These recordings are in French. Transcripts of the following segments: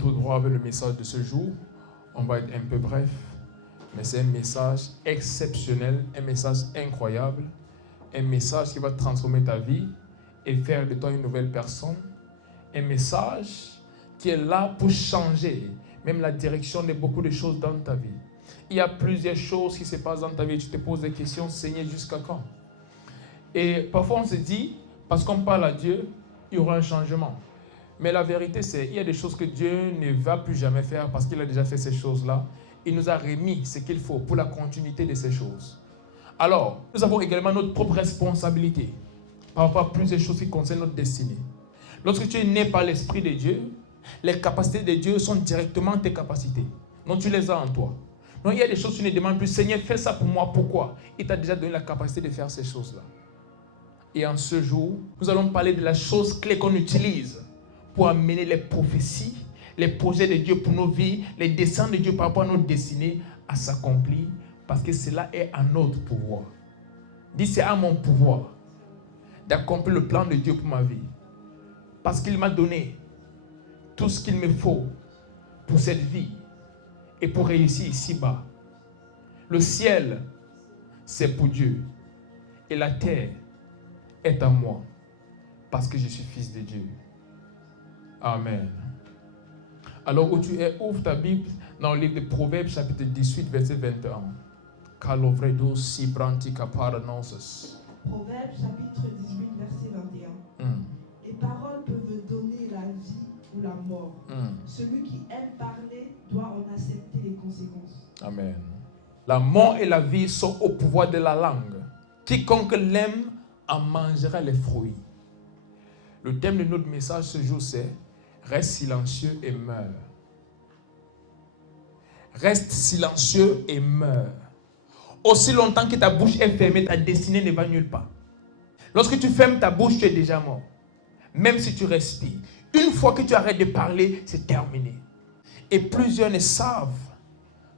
tout droit avec le message de ce jour. On va être un peu bref, mais c'est un message exceptionnel, un message incroyable, un message qui va transformer ta vie et faire de toi une nouvelle personne. Un message qui est là pour changer même la direction de beaucoup de choses dans ta vie. Il y a plusieurs choses qui se passent dans ta vie. Tu te poses des questions, Seigneur, jusqu'à quand? Et parfois on se dit, parce qu'on parle à Dieu, il y aura un changement. Mais la vérité, c'est qu'il y a des choses que Dieu ne va plus jamais faire parce qu'il a déjà fait ces choses-là. Il nous a remis ce qu'il faut pour la continuité de ces choses. Alors, nous avons également notre propre responsabilité par rapport à plusieurs choses qui concernent notre destinée. Lorsque tu es né par l'Esprit de Dieu, les capacités de Dieu sont directement tes capacités. Donc tu les as en toi. Donc il y a des choses que tu ne demandes plus, Seigneur, fais ça pour moi. Pourquoi? Il t'a déjà donné la capacité de faire ces choses-là. Et en ce jour, nous allons parler de la chose clé qu'on utilise pour amener les prophéties, les projets de Dieu pour nos vies, les desseins de Dieu par rapport à notre destinée à s'accomplir, parce que cela est à notre pouvoir. Dis, c'est à mon pouvoir d'accomplir le plan de Dieu pour ma vie. Parce qu'il m'a donné tout ce qu'il me faut pour cette vie et pour réussir ici-bas. Le ciel, c'est pour Dieu. Et la terre est à moi parce que je suis fils de Dieu. Amen. Alors où tu es, ouvre ta Bible dans le livre de Proverbes, chapitre 18, verset 21. Calovredo si brantica paranoses. Proverbes, chapitre 18, verset 21. Les paroles peuvent donner la vie ou la mort. Celui qui aime parler doit en accepter les conséquences. Amen. La mort et la vie sont au pouvoir de la langue. Quiconque l'aime en mangera les fruits. Le thème de notre message ce jour, c'est reste silencieux et meurs. Reste silencieux et meurs. Aussi longtemps que ta bouche est fermée, ta destinée ne va nulle part. Lorsque tu fermes ta bouche, tu es déjà mort. Même si tu respires. Une fois que tu arrêtes de parler, c'est terminé. Et plusieurs ne savent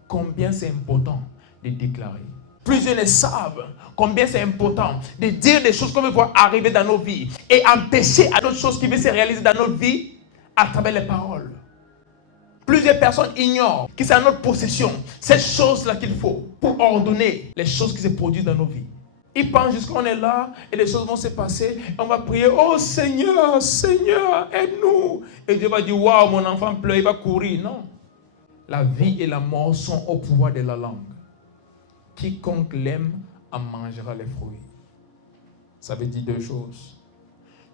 combien c'est important de déclarer. Plusieurs ne savent combien c'est important de dire des choses qu'on veut voir arriver dans nos vies et empêcher à d'autres choses qui veulent se réaliser dans notre vie à travers les paroles. Plusieurs personnes ignorent que c'est à notre possession cette chose-là qu'il faut pour ordonner les choses qui se produisent dans nos vies. Ils pensent juste qu'on est là et les choses vont se passer. Et on va prier, oh Seigneur, Seigneur, aide-nous. Et Dieu va dire, waouh, mon enfant pleure, il va courir. Non. La vie et la mort sont au pouvoir de la langue. Quiconque l'aime en mangera les fruits. Ça veut dire deux choses.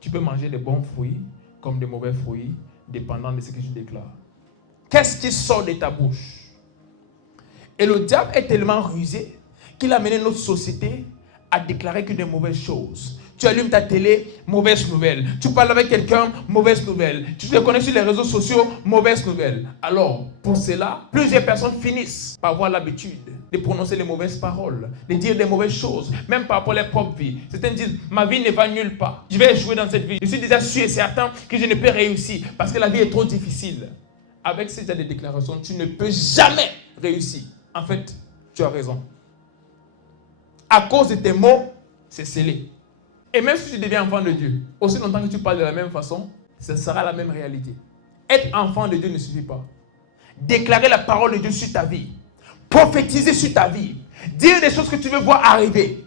Tu peux manger des bons fruits comme des mauvais fruits, dépendant de ce que tu déclares. Qu'est-ce qui sort de ta bouche? Et le diable est tellement rusé qu'il a mené notre société à déclarer que des mauvaises choses. Tu allumes ta télé, mauvaise nouvelle. Tu parles avec quelqu'un, mauvaise nouvelle. Tu te connectes sur les réseaux sociaux, mauvaise nouvelle. Alors, pour cela, plusieurs personnes finissent par avoir l'habitude de prononcer les mauvaises paroles, de dire des mauvaises choses, même par rapport à leur propre vie. Certains disent, ma vie ne va nulle part. Je vais échouer dans cette vie. Je suis déjà sûr et certain que je ne peux réussir parce que la vie est trop difficile. Avec ces genre de déclarations, tu ne peux jamais réussir. En fait, tu as raison. À cause de tes mots, c'est scellé. Et même si tu deviens enfant de Dieu, aussi longtemps que tu parles de la même façon, ce sera la même réalité. Être enfant de Dieu ne suffit pas. Déclarer la parole de Dieu sur ta vie, prophétiser sur ta vie, dire des choses que tu veux voir arriver,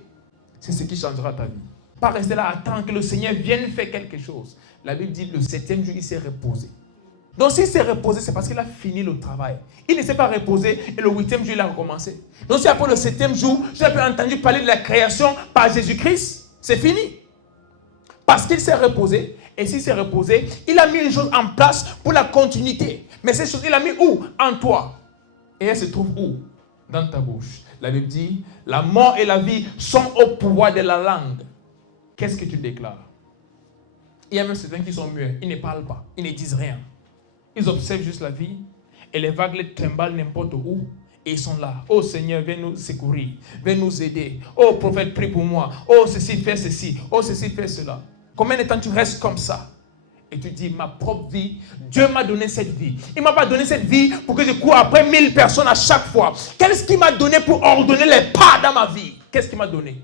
c'est ce qui changera ta vie. Pas rester là à attendre que le Seigneur vienne faire quelque chose. La Bible dit le 7e jour, il s'est reposé. Donc s'il s'est reposé, c'est parce qu'il a fini le travail. Il ne s'est pas reposé et le 8e jour, il a recommencé. Donc si après le 7e jour, tu n'as pas entendu parler de la création par Jésus-Christ, c'est fini. Parce qu'il s'est reposé. Et s'il s'est reposé, il a mis les choses en place pour la continuité. Mais ces choses, il a mis où? En toi. Et elles se trouvent où? Dans ta bouche. La Bible dit, la mort et la vie sont au pouvoir de la langue. Qu'est-ce que tu déclares? Il y a même certains qui sont muets. Ils ne parlent pas. Ils ne disent rien. Ils observent juste la vie. Et les vagues les trimballent n'importe où. Et ils sont là. Oh Seigneur, viens nous secourir. Viens nous aider. Oh prophète, prie pour moi. Oh ceci, fais ceci. Oh ceci, fais cela. Combien de temps tu restes comme ça? Et tu dis, ma propre vie, Dieu m'a donné cette vie. Il ne m'a pas donné cette vie pour que je cours après 1000 personnes à chaque fois. Qu'est-ce qu'il m'a donné pour ordonner les pas dans ma vie? Qu'est-ce qu'il m'a donné?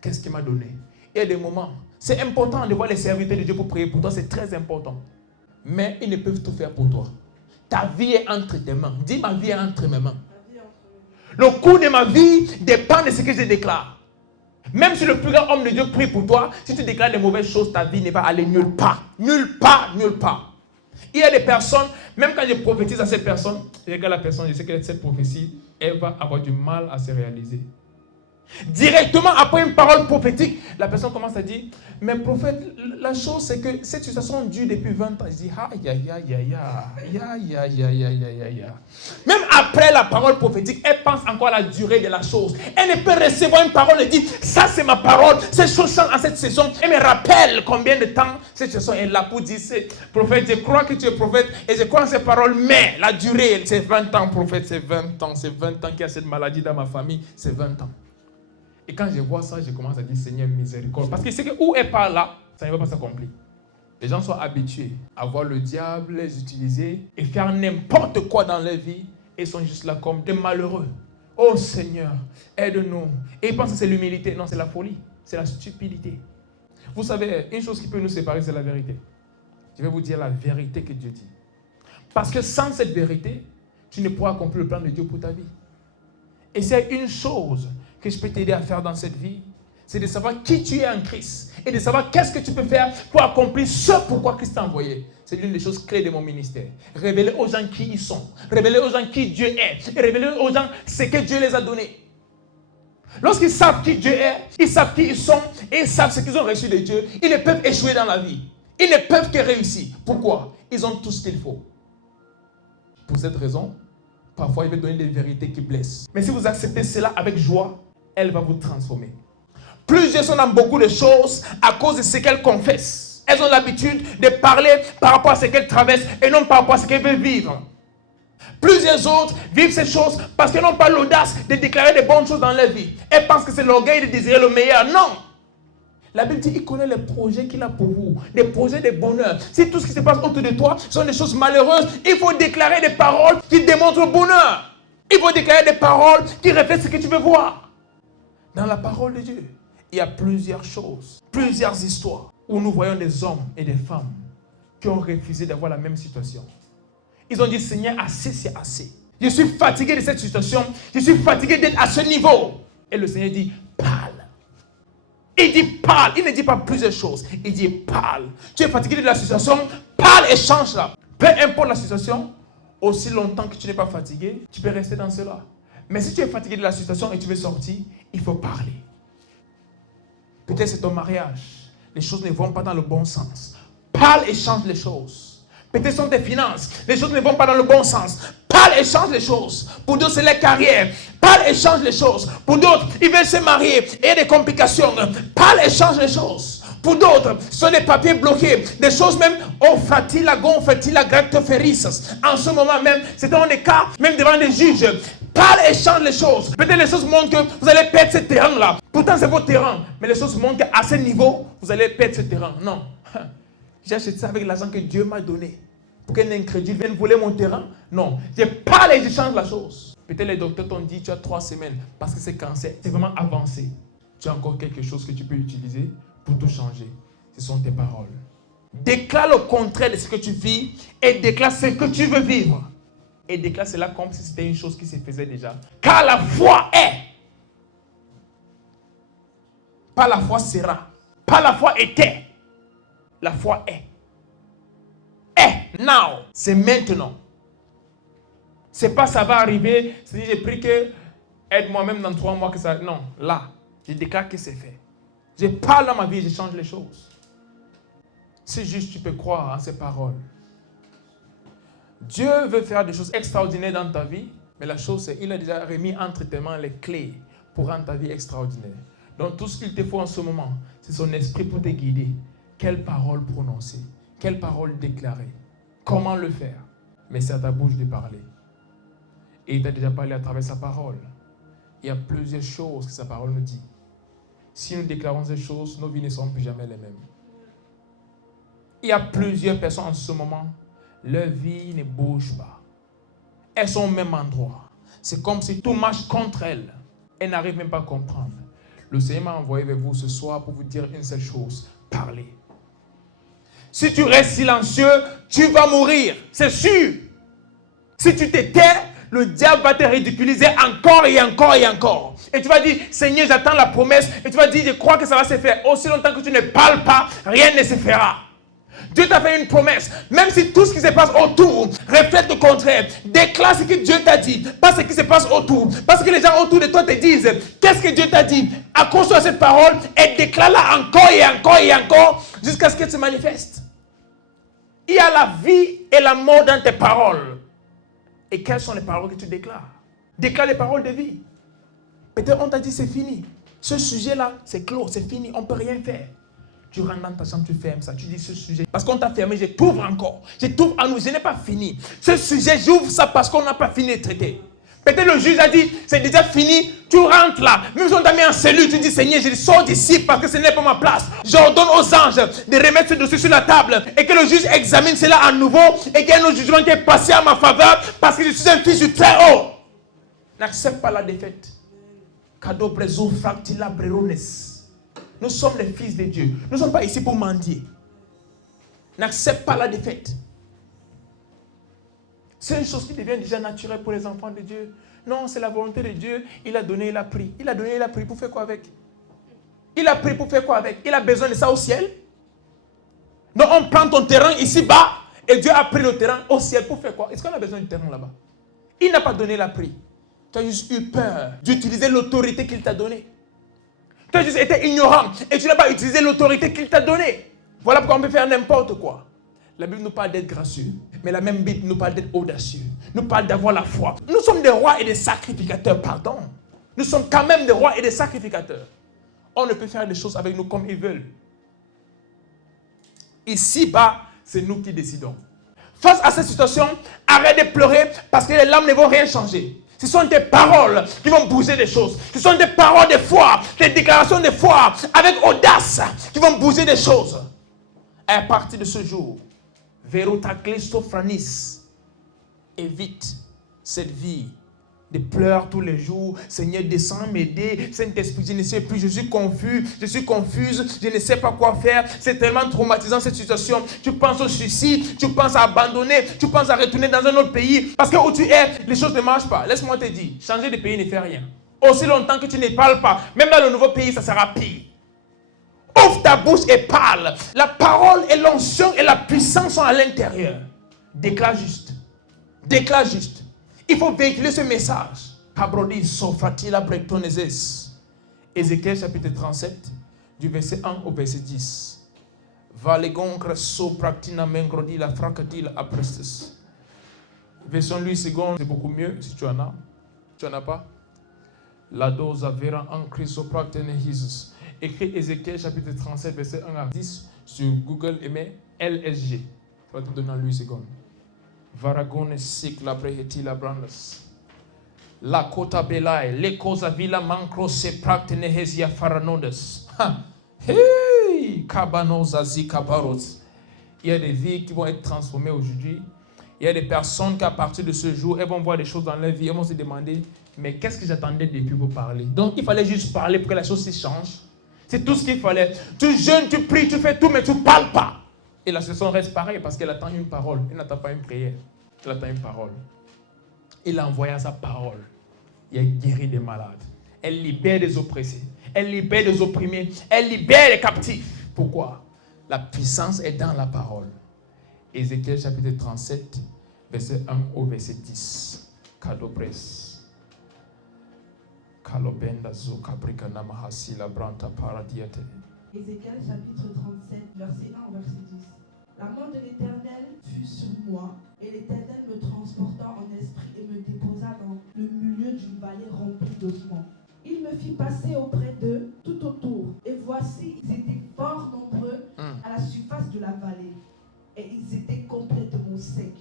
Qu'est-ce qu'il m'a donné? Il y a des moments, c'est important de voir les serviteurs de Dieu pour prier pour toi, c'est très important. mais ils ne peuvent tout faire pour toi. Ta vie est entre tes mains. Dis, ma vie est entre mes mains. Le cours de ma vie dépend de ce que je déclare. Même si le plus grand homme de Dieu prie pour toi, si tu déclares des mauvaises choses, ta vie ne va aller nulle part. Nulle part, nulle part. Il y a des personnes, même quand je prophétise à cette personne, je regarde la personne, je sais que cette prophétie, elle va avoir du mal à se réaliser. Directement après une parole prophétique, la personne commence à dire, mais prophète, la chose c'est que cette situation dure depuis 20 ans. Je dis, aïe, aïe, aïe, aïe, aïe, aïe, aïe, aïe, aïe, aïe. Même après la parole prophétique, elle pense encore à la durée de la chose. Elle ne peut recevoir une parole et dire, ça c'est ma parole, cette chose change en cette saison. Elle me rappelle combien de temps cette saison est là pour dire, prophète, je crois que tu es prophète et je crois en ces paroles, mais la durée, c'est 20 ans, prophète, c'est 20 ans, c'est 20 ans qu'il y a cette maladie dans ma famille, c'est 20 ans. Et quand je vois ça, je commence à dire, Seigneur, miséricorde. Parce que c'est que où elle part là, ça ne va pas s'accomplir. Les gens sont habitués à voir le diable les utiliser et faire n'importe quoi dans leur vie. Et ils sont juste là comme des malheureux. Oh Seigneur, aide-nous. Et ils pensent que c'est l'humilité. Non, c'est la folie. C'est la stupidité. Vous savez, une chose qui peut nous séparer, c'est la vérité. Je vais vous dire la vérité que Dieu dit. Parce que sans cette vérité, tu ne pourras accomplir le plan de Dieu pour ta vie. Et c'est une chose que je peux t'aider à faire dans cette vie, c'est de savoir qui tu es en Christ et de savoir qu'est-ce que tu peux faire pour accomplir ce pourquoi Christ t'a envoyé. C'est l'une des choses clés de mon ministère. Révéler aux gens qui ils sont, révéler aux gens qui Dieu est, et révéler aux gens ce que Dieu les a donné. Lorsqu'ils savent qui Dieu est, ils savent qui ils sont et ils savent ce qu'ils ont reçu de Dieu, ils ne peuvent échouer dans la vie. Ils ne peuvent que réussir. Pourquoi? Ils ont tout ce qu'il faut. Pour cette raison, parfois il va donner des vérités qui blessent. Mais si vous acceptez cela avec joie, elle va vous transformer. Plusieurs sont dans beaucoup de choses à cause de ce qu'elles confessent. Elles ont l'habitude de parler par rapport à ce qu'elles traversent et non par rapport à ce qu'elles veulent vivre. Plusieurs autres vivent ces choses parce qu'elles n'ont pas l'audace de déclarer des bonnes choses dans leur vie. Elles pensent que c'est l'orgueil de désirer le meilleur. Non! La Bible dit qu'il connaît les projets qu'il a pour vous, des projets de bonheur. Si tout ce qui se passe autour de toi sont des choses malheureuses, il faut déclarer des paroles qui démontrent le bonheur. Il faut déclarer des paroles qui reflètent ce que tu veux voir. Dans la parole de Dieu, il y a plusieurs choses, plusieurs histoires où nous voyons des hommes et des femmes qui ont refusé d'avoir la même situation. Ils ont dit, Seigneur, assez, c'est assez. Je suis fatigué de cette situation. Je suis fatigué d'être à ce niveau. Et le Seigneur dit, parle. Il dit, parle. Il ne dit pas plusieurs choses. Il dit, parle. Tu es fatigué de la situation, parle et change-la. Peu importe la situation, aussi longtemps que tu n'es pas fatigué, tu peux rester dans cela. Mais si tu es fatigué de la situation et tu veux sortir, il faut parler. Peut-être c'est ton mariage. Les choses ne vont pas dans le bon sens. Parle et change les choses. Peut-être sont tes finances. Les choses ne vont pas dans le bon sens. Parle et change les choses. Pour d'autres, c'est la carrière. Parle et change les choses. Pour d'autres, ils veulent se marier et il y a des complications. Parle et change les choses. Pour d'autres, ce sont des papiers bloqués. Des choses même, oh, fatila, gonfatila, gractoferis. En ce moment même, c'est dans des cas, même devant des juges. Parle et change les choses. Peut-être les choses montrent que vous allez perdre ce terrain-là. Pourtant, c'est votre terrain. Mais les choses montrent qu'à ce niveau, vous allez perdre ce terrain. Non. J'ai acheté ça avec l'argent que Dieu m'a donné. Pour qu'un incrédule vienne voler mon terrain. Non. Je parle et je change la chose. Peut-être les docteurs t'ont dit, tu as 3 semaines. Parce que c'est cancer. C'est vraiment avancé. Tu as encore quelque chose que tu peux utiliser pour tout changer. Ce sont tes paroles. Déclare le contraire de ce que tu vis et déclare ce que tu veux vivre. Et déclare cela comme si c'était une chose qui se faisait déjà. Car la foi est. Pas la foi sera. Pas la foi était. La foi est. Est. Now. C'est maintenant. C'est pas ça va arriver. C'est-à-dire j'ai pris que aide-moi même dans 3 mois que ça. Non. Là. Je déclare que c'est fait. Je parle dans ma vie, je change les choses. Si juste tu peux croire en ces paroles. Dieu veut faire des choses extraordinaires dans ta vie, mais la chose c'est qu'il a déjà remis entre tes mains les clés pour rendre ta vie extraordinaire. Donc tout ce qu'il te faut en ce moment, c'est son esprit pour te guider. Quelle parole prononcer? Quelle parole déclarer? Comment le faire? Mais c'est à ta bouche de parler. Et il t'a déjà parlé à travers sa parole. Il y a plusieurs choses que sa parole nous dit. Si nous déclarons ces choses, nos vies ne seront plus jamais les mêmes. Il y a plusieurs personnes en ce moment, leur vie ne bouge pas. Elles sont au même endroit. C'est comme si tout marche contre elles. Elles n'arrivent même pas à comprendre. Le Seigneur m'a envoyé vers vous ce soir pour vous dire une seule chose. Parlez. Si tu restes silencieux, tu vas mourir. C'est sûr. Si tu te tais, le diable va te ridiculiser encore et encore et encore. Et tu vas dire, Seigneur, j'attends la promesse. Et tu vas dire, je crois que ça va se faire. Aussi longtemps que tu ne parles pas, rien ne se fera. Dieu t'a fait une promesse. Même si tout ce qui se passe autour reflète le contraire, déclare ce que Dieu t'a dit. Pas ce qui se passe autour. Parce que les gens autour de toi te disent, qu'est-ce que Dieu t'a dit? Accroche-toi à cette parole et déclare-la encore et encore et encore jusqu'à ce qu'elle se manifeste. Il y a la vie et la mort dans tes paroles. Et quelles sont les paroles que tu déclares? Déclare les paroles de vie. Peut-être on t'a dit c'est fini. Ce sujet-là, c'est clos, c'est fini, on ne peut rien faire. Tu rentres dans ta chambre, tu fermes ça, tu dis ce sujet. Parce qu'on t'a fermé, je t'ouvre encore. Je t'ouvre à nous, je n'ai pas fini. Ce sujet, j'ouvre ça parce qu'on n'a pas fini de traiter. Peut-être le juge a dit, c'est déjà fini, tu rentres là. Même si on t'a mis en cellule, tu dis, Seigneur, je sors d'ici parce que ce n'est pas ma place. J'ordonne aux anges de remettre ce dossier sur la table et que le juge examine cela à nouveau et qu'il y ait un autre jugement qui est passé à ma faveur parce que je suis un fils du Très-Haut. N'accepte pas la défaite. Cadeau preso fractila brerones. Nous sommes les fils de Dieu. Nous ne sommes pas ici pour mendier. N'accepte pas la défaite. C'est une chose qui devient déjà naturelle pour les enfants de Dieu. Non, c'est la volonté de Dieu. Il a donné, il a pris. Il a donné, il a pris. Pour faire quoi avec? Il a pris pour faire quoi avec? Il a besoin de ça au ciel? Non, on prend ton terrain ici-bas et Dieu a pris le terrain au ciel. Pour faire quoi? Est-ce qu'on a besoin du terrain là-bas? Il n'a pas donné, il a pris. Tu as juste eu peur d'utiliser l'autorité qu'il t'a donnée. Tu as juste été ignorant et tu n'as pas utilisé l'autorité qu'il t'a donnée. Voilà pourquoi on peut faire n'importe quoi. La Bible nous parle d'être gracieux, mais la même Bible nous parle d'être audacieux. Nous parle d'avoir la foi. Nous sommes des rois et des sacrificateurs, pardon. Nous sommes quand même des rois et des sacrificateurs. On ne peut faire les choses avec nous comme ils veulent. Ici-bas, c'est nous qui décidons. Face à cette situation, arrête de pleurer parce que les larmes ne vont rien changer. Ce sont des paroles qui vont bouger des choses. Ce sont des paroles de foi, des déclarations de foi avec audace qui vont bouger des choses. Et à partir de ce jour, Verota Clestophanis, évite cette vie de pleurs tous les jours. Seigneur, descends m'aider. Saint-Esprit, je ne sais plus, je suis confus, je suis confuse, je ne sais pas quoi faire. C'est tellement traumatisant cette situation. Tu penses au suicide, tu penses à abandonner, tu penses à retourner dans un autre pays. Parce que où tu es, les choses ne marchent pas. Laisse-moi te dire, changer de pays ne fait rien. Aussi longtemps que tu ne parles pas, même dans le nouveau pays, ça sera pire. Ouvre ta bouche et parle. La parole et l'onction et la puissance sont à l'intérieur. Déclare juste. Déclare juste. Il faut véhiculer ce message. Ézéchiel chapitre 37, du verset 1 au verset 10. Version Louis II, c'est beaucoup mieux si tu en as. Tu n'en as pas? La dose avera en Christopractenehisus. Écris Ézéchiel chapitre 37, verset 1 à 10 sur Google et mets LSG. Ça va te donner en Louis II. Varagone sik la breheti la brandas. La kota belai, le cosa villa mancro se practenehesia faranodes. Hey! Kabanoza zikabaros. Il y a des vies qui vont être transformées aujourd'hui. Il y a des personnes qui, à partir de ce jour, elles vont voir des choses dans leur vie. Elles vont se demander, mais qu'est-ce que j'attendais depuis pour parler? Donc, il fallait juste parler pour que la chose se change. C'est tout ce qu'il fallait. Tu jeûnes, tu pries, tu fais tout, mais tu ne parles pas. Et la situation reste pareille parce qu'elle attend une parole. Elle n'attend pas une prière. Elle attend une parole. Il a envoyé sa parole. Il a guéri des malades. Elle libère des oppressés. Elle libère des opprimés. Elle libère les captifs. Pourquoi? La puissance est dans la parole. Ézéchiel chapitre 37, verset 1 au verset 10. Kadobres. Kalobenda zo kabrika namahasi la branta paradiate. Ézéchiel chapitre 37, verset 1 au verset 10. La main de l'Éternel fut sur moi, et l'Éternel me transporta en esprit et me déposa dans le milieu d'une vallée remplie d'ossements. Il me fit passer auprès d'eux tout autour, et voici, ils étaient fort nombreux à la surface de la vallée, et ils étaient complètement secs.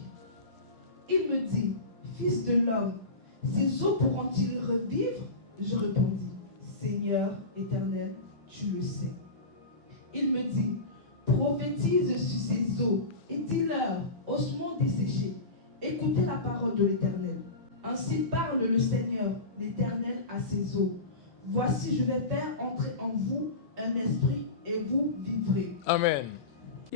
Il me dit, fils de l'homme, ces eaux pourront-ils revivre? Je répondis, Seigneur éternel, tu le sais. Il me dit, prophétise sur ces eaux et dis-leur, ossements desséchés, écoutez la parole de l'Éternel. Ainsi parle le Seigneur, l'Éternel, à ces eaux. Voici, je vais faire entrer en vous un esprit et vous vivrez. Amen.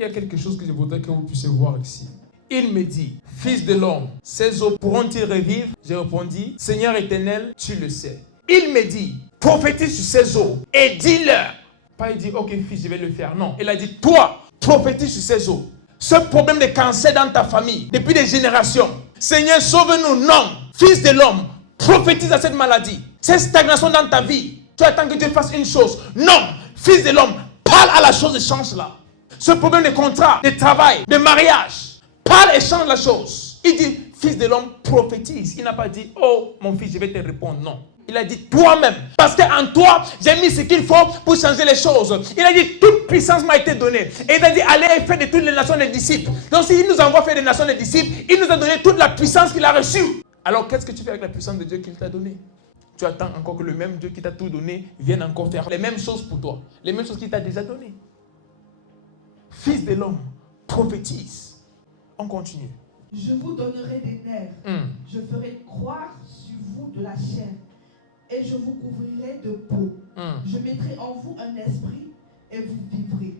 il y a quelque chose que je voudrais que vous puissiez voir ici. Il me dit, fils de l'homme, ces eaux pourront-ils revivre? J'ai répondu, Seigneur éternel, tu le sais. Il me dit, prophétise sur ces eaux et dis-leur. Pas il dit, ok fils, je vais le faire. Non, il a dit, toi, prophétise sur ces eaux. Ce problème de cancer dans ta famille, depuis des générations. Seigneur, sauve-nous. Non, fils de l'homme, prophétise à cette maladie. Cette stagnation dans ta vie. Tu attends que Dieu fasse une chose. Non, fils de l'homme, parle à la chose et change là. Ce problème de contrat, de travail, de mariage, parle et change la chose. Il dit, fils de l'homme, prophétise. Il n'a pas dit, oh mon fils, je vais te répondre. Non. Il a dit toi-même. Parce qu'en toi, j'ai mis ce qu'il faut pour changer les choses. Il a dit, toute puissance m'a été donnée. Et il a dit, allez et faites de toutes les nations des disciples. Donc s'il nous envoie faire des nations des disciples, il nous a donné toute la puissance qu'il a reçue. Alors qu'est-ce que tu fais avec la puissance de Dieu qu'il t'a donnée? Tu attends encore que le même Dieu qui t'a tout donné vienne encore faire les mêmes choses pour toi. Les mêmes choses qu'il t'a déjà données. Fils de l'homme, prophétise. On continue. Je vous donnerai des nerfs. Je ferai croire sur vous de la chair. Et je vous couvrirai de peau. Je mettrai en vous un esprit et vous vivrez.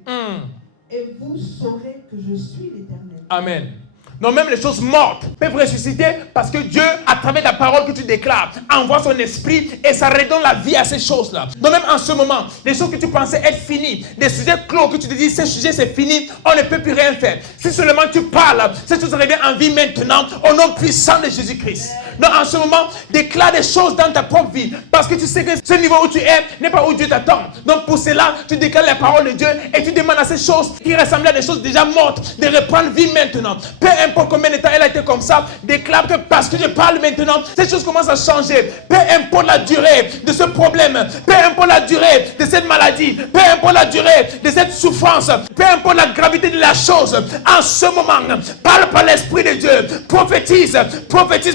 Et vous saurez que je suis l'Éternel. Amen. Non, même les choses mortes peuvent ressusciter parce que Dieu, à travers la parole que tu déclares, envoie son esprit et ça redonne la vie à ces choses-là. Donc même en ce moment, les choses que tu pensais être finies, des sujets clos que tu te dis, ces sujets c'est fini, on ne peut plus rien faire. Si seulement tu parles, ces choses reviennent en vie maintenant au nom puissant de Jésus-Christ. Donc en ce moment, déclare des choses dans ta propre vie parce que tu sais que ce niveau où tu es n'est pas où Dieu t'attend. Donc pour cela, tu déclares la parole de Dieu et tu demandes à ces choses qui ressemblaient à des choses déjà mortes de reprendre vie maintenant. Peu importe combien de temps elle a été comme ça, déclare que parce que je parle maintenant, ces choses commencent à changer. Peu importe la durée de ce problème, peu importe la durée de cette maladie, peu importe la durée de cette souffrance, peu importe la gravité de la chose, en ce moment, parle par l'Esprit de Dieu, prophétise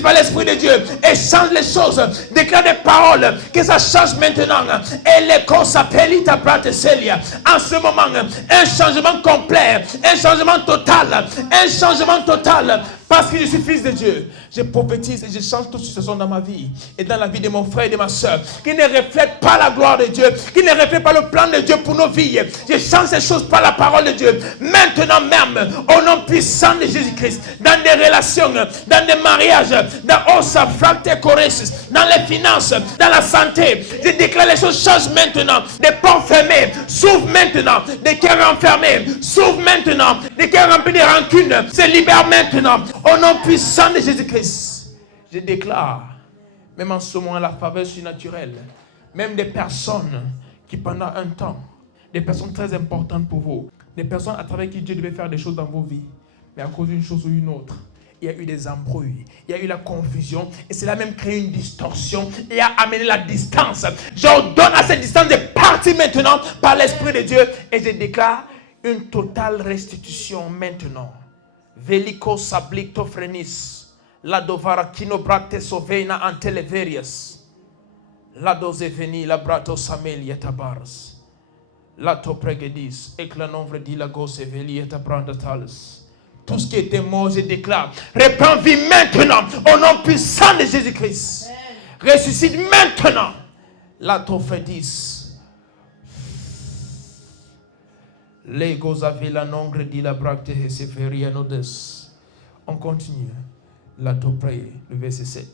par l'Esprit de Dieu et change les choses. Déclare des paroles que ça change maintenant. Et l'écho s'appelle ta Bratiselia. En ce moment, un changement complet, un changement total, un changement total. Parce que je suis fils de Dieu, je prophétise et je change toute situation dans ma vie et dans la vie de mon frère et de ma soeur qui ne reflète pas la gloire de Dieu, qui ne reflète pas le plan de Dieu pour nos vies. Je change ces choses par la parole de Dieu. Maintenant même, au nom puissant de Jésus-Christ, dans des relations, dans des mariages, dans Osa, Fracte, Coresis, dans les finances, dans la santé, je déclare les choses changent maintenant. Des portes fermées s'ouvrent maintenant, des cœurs enfermés s'ouvrent maintenant, des cœurs remplis de rancune se libèrent maintenant. Au nom puissant de Jésus-Christ, je déclare, même en ce moment, la faveur surnaturelle, même des personnes qui pendant un temps, des personnes très importantes pour vous, des personnes à travers qui Dieu devait faire des choses dans vos vies, mais à cause d'une chose ou une autre, il y a eu des embrouilles, il y a eu la confusion, et cela a même créé une distorsion et a amené la distance. J'ordonne à cette distance de partir maintenant par l'Esprit de Dieu, et je déclare une totale restitution maintenant. Veliko sablikto frenis, la dovara kino brate sovena anteleverias, la doze veni la brato samelia tabars, la to pregedis, et la nombre di la gosse velia tabrandatalis. Tout ce qui était mort, je déclare, reprends vie maintenant, au nom puissant de Jésus-Christ. Ressuscite maintenant, la to fredis. Legos avait la nombre di la bracte et seferia nodes. On continue. La topré, le verset 7.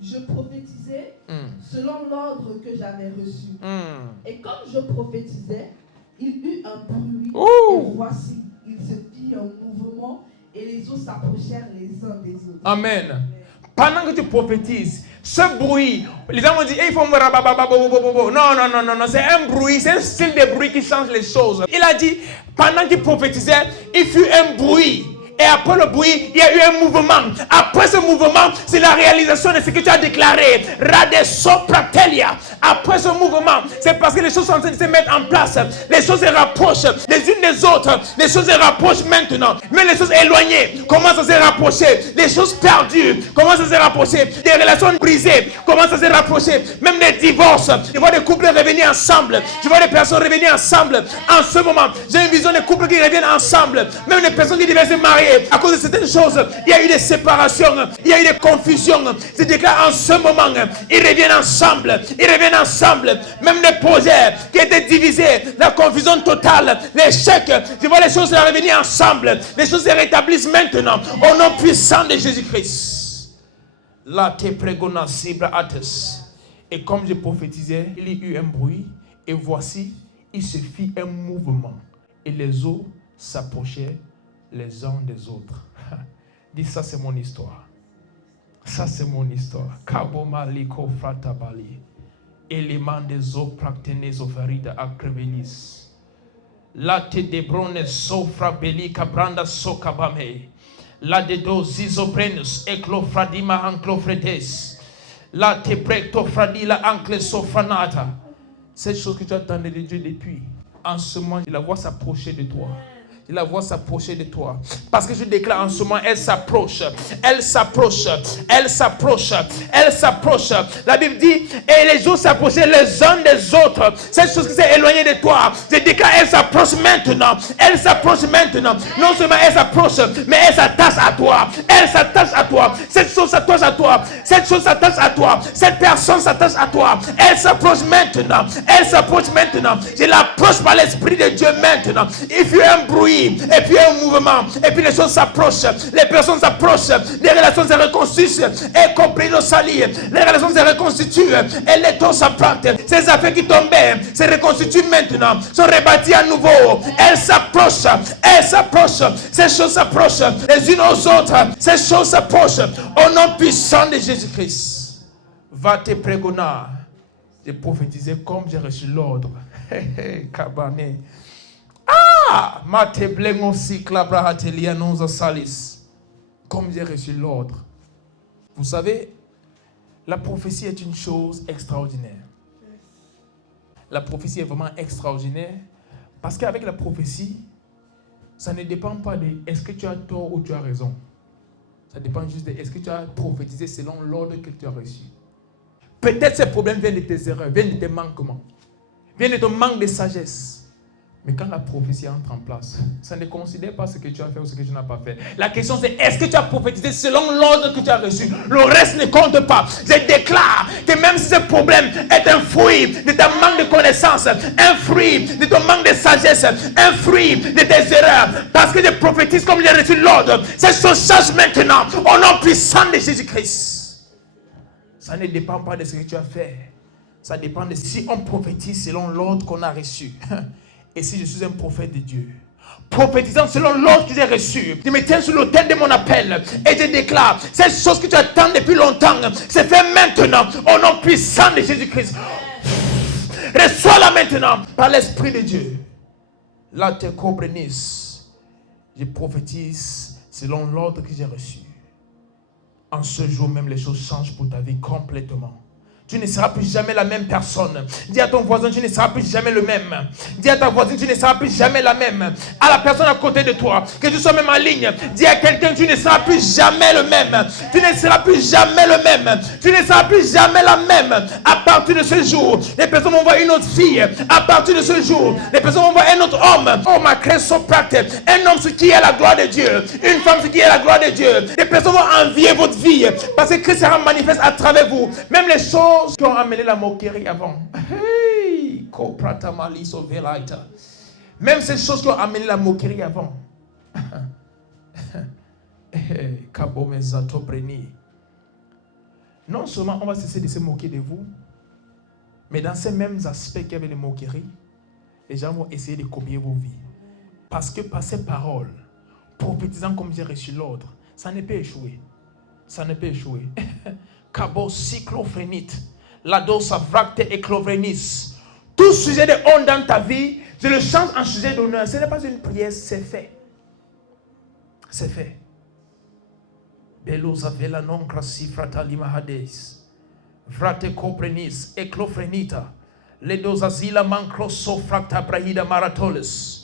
Je prophétisais selon l'ordre que j'avais reçu. Et comme je prophétisais, il eut un bruit. Et voici, il se fit un mouvement et les eaux s'approchèrent les uns des autres. Amen. Pendant que tu prophétises, ce bruit, les gens vont dire, il faut me rabababababababo. Non, c'est un bruit, c'est un style de bruit qui change les choses. Il a dit, pendant qu'il prophétisait, il fut un bruit. Et après le bruit, il y a eu un mouvement. Après ce mouvement, c'est la réalisation de ce que tu as déclaré. Rade sopratelia. Après ce mouvement, c'est parce que les choses sont en train de se mettre en place. Les choses se rapprochent les unes des autres. Les choses se rapprochent maintenant. Mais les choses éloignées commencent à se rapprocher. Les choses perdues commencent à se rapprocher. Des relations brisées commencent à se rapprocher. Même des divorces. Je vois des couples revenir ensemble. Je vois des personnes revenir ensemble. En ce moment, j'ai une vision des couples qui reviennent ensemble. Même des personnes qui devaient se marier foyer, à cause de certaines choses, il y a eu des séparations, il y a eu des confusions. Je déclare en ce moment, ils reviennent ensemble. Ils reviennent ensemble. Même les projets qui étaient divisés, la confusion totale, l'échec. Je vois les choses revenir ensemble. Les choses se rétablissent maintenant au nom puissant de Jésus-Christ. Là, te pregona sibra ates. Et comme je prophétisais, il y eut un bruit. Et voici, il se fit un mouvement. Et les eaux s'approchaient les uns des autres. Dis, ça c'est mon histoire. Ça c'est mon histoire. Kaboma liko fratabali. Élément des eaux practenes oferida acrevelis. La te debrone sofra belika branda sokabame. La de dos isoprenus eclofradima anclofredes. La te precto fradila ancle sofranata. Cette chose que tu attendais de Dieu depuis, en ce moment, je la vois s'approcher de toi. Je la vois s'approcher de toi. Parce que je déclare en ce moment, elle s'approche. Elle s'approche. Elle s'approche. Elle s'approche. La Bible dit, et les jours s'approchaient les uns des autres. Cette chose qui s'est éloignée de toi, je déclare, elle s'approche maintenant. Elle s'approche maintenant. Non seulement elle s'approche, mais elle s'attache à toi. Elle s'attache à toi. Cette chose s'attache à toi. Cette chose s'attache à toi. Cette personne s'attache à toi. Elle s'approche maintenant. Elle s'approche maintenant. Je l'approche par l'Esprit de Dieu maintenant. Il fait un bruit. Et puis un mouvement, et puis les choses s'approchent, les personnes s'approchent, les relations se reconstituent, et compris nos salis, les relations se reconstituent, et les taux s'apprennent. Ces affaires qui tombaient se reconstituent maintenant, sont rebâties à nouveau. Elles s'approchent, ces choses s'approchent les unes aux autres, ces choses s'approchent au nom puissant de Jésus-Christ. Va te prégonar, j'ai prophétisé comme j'ai reçu l'ordre. Cabané. Comme j'ai reçu l'ordre. Vous savez, la prophétie est une chose extraordinaire. La prophétie est vraiment extraordinaire parce qu'avec la prophétie, ça ne dépend pas de est-ce que tu as tort ou tu as raison. Ça dépend juste de est-ce que tu as prophétisé selon l'ordre que tu as reçu. Peut-être ces problèmes viennent de tes erreurs, viennent de tes manquements, viennent de ton manque de sagesse. Mais quand la prophétie entre en place, ça ne considère pas ce que tu as fait ou ce que tu n'as pas fait. La question c'est, est-ce que tu as prophétisé selon l'ordre que tu as reçu? Le reste ne compte pas. Je déclare que même si ce problème est un fruit de ta manque de connaissance, un fruit de ton manque de sagesse, un fruit de tes erreurs, parce que je prophétise comme j'ai reçu l'ordre, cette chose change maintenant au nom puissant de Jésus-Christ. Ça ne dépend pas de ce que tu as fait. Ça dépend de si on prophétise selon l'ordre qu'on a reçu. Et si je suis un prophète de Dieu, prophétisant selon l'ordre que j'ai reçu, je me tiens sur l'autel de mon appel et je déclare, cette chose que tu attends depuis longtemps, c'est fait maintenant au nom puissant de Jésus-Christ. Reçois-la maintenant par l'Esprit de Dieu. Là, te comprenez. Je prophétise selon l'ordre que j'ai reçu. En ce jour même, les choses changent pour ta vie complètement. Tu ne seras plus jamais la même personne. Dis à ton voisin, tu ne seras plus jamais le même. Dis à ta voisine, tu ne seras plus jamais la même. À la personne à côté de toi, que tu sois même en ligne, dis à quelqu'un, tu ne seras plus jamais le même. Tu ne seras plus jamais le même. Tu ne seras plus jamais la même. À partir de ce jour, les personnes vont voir une autre fille. À partir de ce jour, les personnes vont voir un autre homme. Oh, ma crèche soprate. Un homme sur qui est la gloire de Dieu. Une femme sur qui est la gloire de Dieu. Les personnes vont envier votre vie. Parce que Christ sera manifeste à travers vous. Même les choses qui ont amené la moquerie avant. Hey, même ces choses qui ont amené la moquerie avant. Non seulement on va cesser de se moquer de vous, mais dans ces mêmes aspects qu'il y avait de moquerie, les gens vont essayer de copier vos vies. Parce que par ces paroles, prophétisant comme j'ai reçu l'ordre, ça ne peut échouer. Ça ne peut échouer. Kabo cyclophénite. La dose avracte et clovrenis. Tout sujet de honte dans ta vie, je le change en sujet d'honneur. Ce n'est pas une prière, c'est fait. C'est fait. Belos avela non grassi fratalima hades. Vrate coprenis e clofrenita. Le dos asila mancro sofracta brahida maratoles.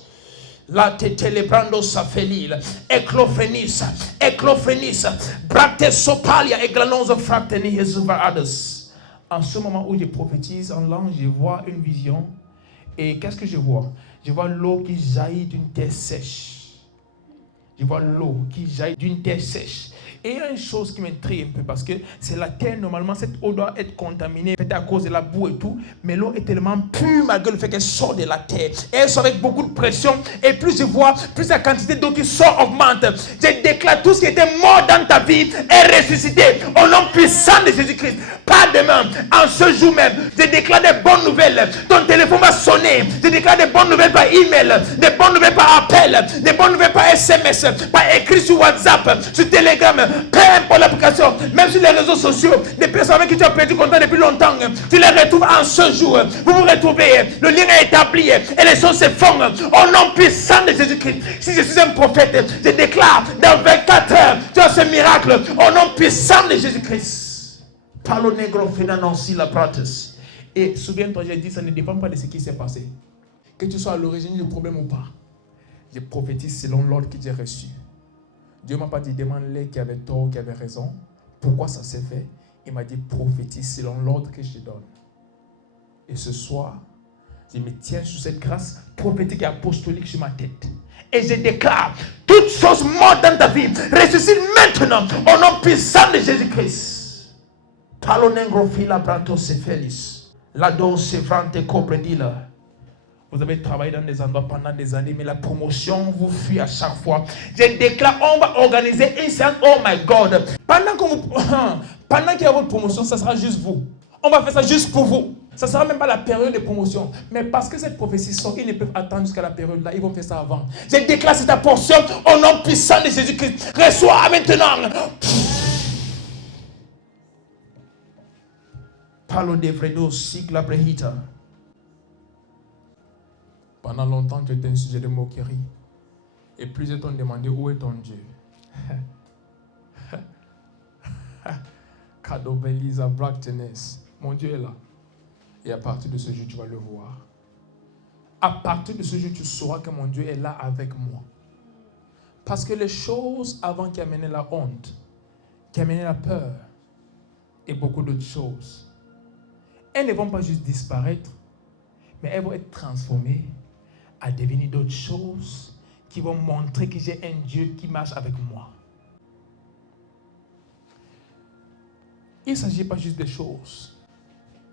La te telebrando safelil. Eclofrenis. Eclofrenis. Brate sopalia e glanosa fracteni jesuva ades. En ce moment où je prophétise en langue, je vois une vision. Et qu'est-ce que je vois? Je vois l'eau qui jaillit d'une terre sèche. Je vois l'eau qui jaillit d'une terre sèche. Et il y a une chose qui m'intrigue un peu parce que c'est la terre, normalement, cette eau doit être contaminée, peut-être à cause de la boue et tout, mais l'eau est tellement pure malgré le fait qu'elle sort de la terre. Et elle sort avec beaucoup de pression, et plus je vois, plus la quantité d'eau qui sort augmente. Je déclare tout ce qui était mort dans ta vie est ressuscité au nom puissant de Jésus-Christ. Pas demain, en ce jour même, je déclare des bonnes nouvelles. Ton téléphone va sonner. Je déclare des bonnes nouvelles par email, des bonnes nouvelles par appel, des bonnes nouvelles par SMS, par écrit sur WhatsApp, sur Telegram. Peu importe l'application, même sur les réseaux sociaux, des personnes avec qui tu as perdu contact depuis longtemps, tu les retrouves en ce jour. Vous vous retrouvez, le lien est établi et les choses se font au nom puissant de Jésus-Christ. Si je suis un prophète, je déclare dans 24 heures, tu as ce miracle au nom puissant de Jésus-Christ. Parlo negro finanansi la pratis. Et souviens-toi, j'ai dit, ça ne dépend pas de ce qui s'est passé. Que tu sois à l'origine du problème ou pas, je prophétise selon l'ordre que j'ai reçu. Dieu ne m'a pas dit, demande-les qui avait tort, qui avait raison. Pourquoi ça s'est fait? Il m'a dit, prophétise selon l'ordre que je te donne. Et ce soir, je me tiens sous cette grâce prophétique et apostolique sur ma tête. Et je déclare, toutes choses mortes dans ta vie, ressuscite maintenant au nom puissant de Jésus-Christ. Talonengro fila prato se felis. La dose vrante copredila. Vous avez travaillé dans des endroits pendant des années, mais la promotion vous fuit à chaque fois. Je déclare, on va organiser une séance. Oh my God. Pendant qu'il y a votre promotion, ça sera juste vous. On va faire ça juste pour vous. Ça ne sera même pas la période de promotion. Mais parce que cette prophétie sort, ils ne peuvent attendre jusqu'à la période là. Ils vont faire ça avant. Je déclare cette portion au nom puissant de Jésus-Christ. Reçois maintenant. Palo de vredo sigla brehita. Pendant longtemps, tu étais un sujet de moquerie. Et plusieurs t'ont demandé où est ton Dieu. Kadobeliza Bractenes. Mon Dieu est là. Et à partir de ce jour, tu vas le voir. À partir de ce jour, tu sauras que mon Dieu est là avec moi. Parce que les choses avant qui amenaient la honte, qui amenaient la peur, et beaucoup d'autres choses, elles ne vont pas juste disparaître, mais elles vont être transformées à devenir d'autres choses qui vont montrer que j'ai un Dieu qui marche avec moi. Il ne s'agit pas juste des choses.